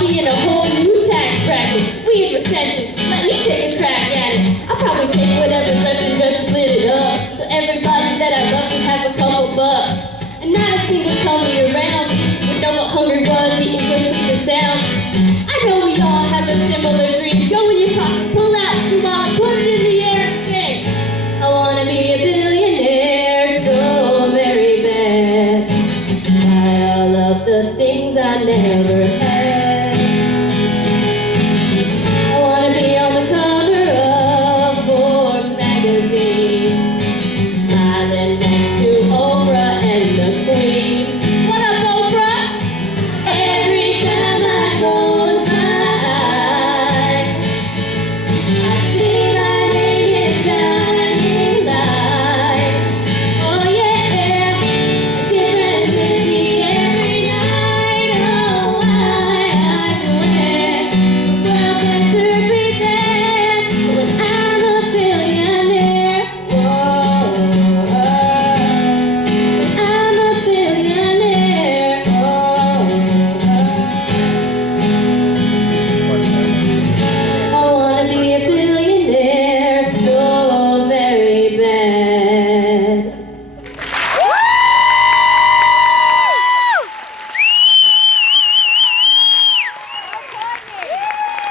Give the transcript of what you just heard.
I'll be in a whole new tax bracket. We in recession, let me take a crack at it. I'll probably take whatever's left and just split it up, so everybody that I love can have a couple bucks. And not a single tummy around would know what hunger was, eating grapes with the sound. I know we all have a similar